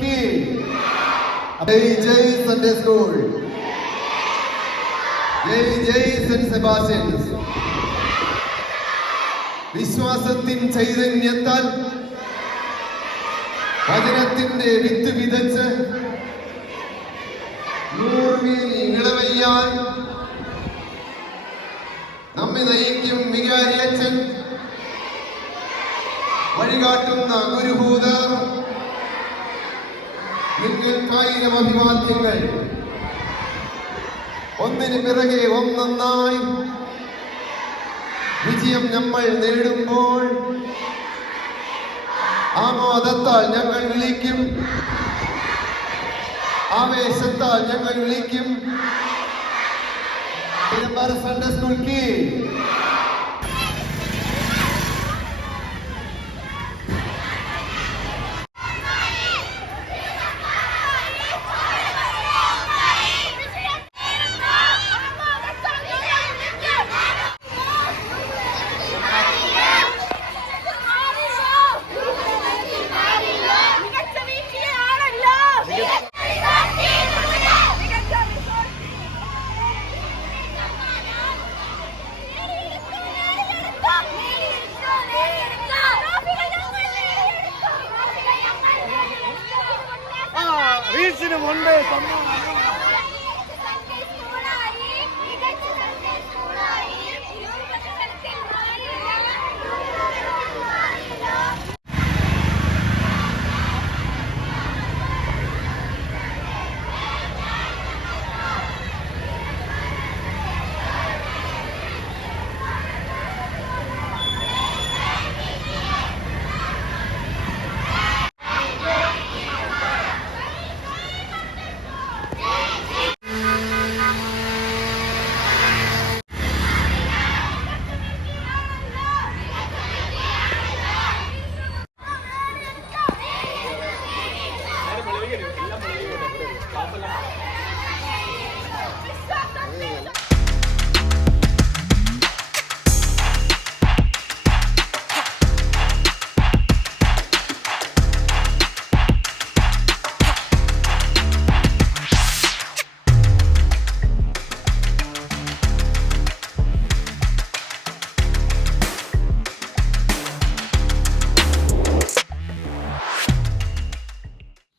की जय Sunday school, जय സെന്റ് സെബാസ്റ്റ്യൻസ്. വിശ്വാസത്തിൻ ചൈതന്യത്താൽ വചനത്തിന്റെ വിത്ത് വിതച്ച് നൂറുമേനി ഇളവയ്യാൻ നമ്മെ നയിക്കും വികാരിയച്ഛൻ, വഴികാട്ടുന്ന ഗുരുഭൂതർ, നിങ്ങൾക്കായിരം അഭിവാദ്യങ്ങൾ. ഒന്നിന് പിറകെ ഒന്നൊന്നായി വിജയം നമ്മൾ നേടുമ്പോൾ ആമോദത്താൽ ഞങ്ങൾ വിളിക്കും, ആവേശത്താൽ ഞങ്ങൾ വിളിക്കും. സൺഡേ സ്കൂൾ की വീഴ്ചന് മുൻപേ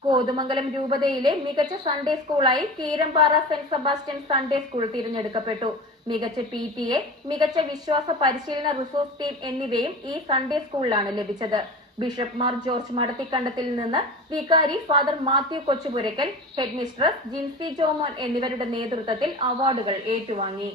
കോതമംഗലം രൂപതയിലെ മികച്ച സൺഡേ സ്കൂളായി Keerampara Saint Sebastian Sunday school തിരഞ്ഞെടുക്കപ്പെട്ടു. മികച്ച PTA, മികച്ച വിശ്വാസ പരിശീലന റിസോഴ്സ് ടീം എന്നിവയും ഈ സൺഡേ സ്കൂളിലാണ് ലഭിച്ചത്. ബിഷപ്പ് മാർ ജോർജ് മടത്തിക്കണ്ടത്തിൽ നിന്ന് വികാരി father Mathew Kochupurakkal, head mistress Jincy Jomon എന്നിവരുടെ നേതൃത്വത്തിൽ അവാർഡുകൾ ഏറ്റുവാങ്ങി.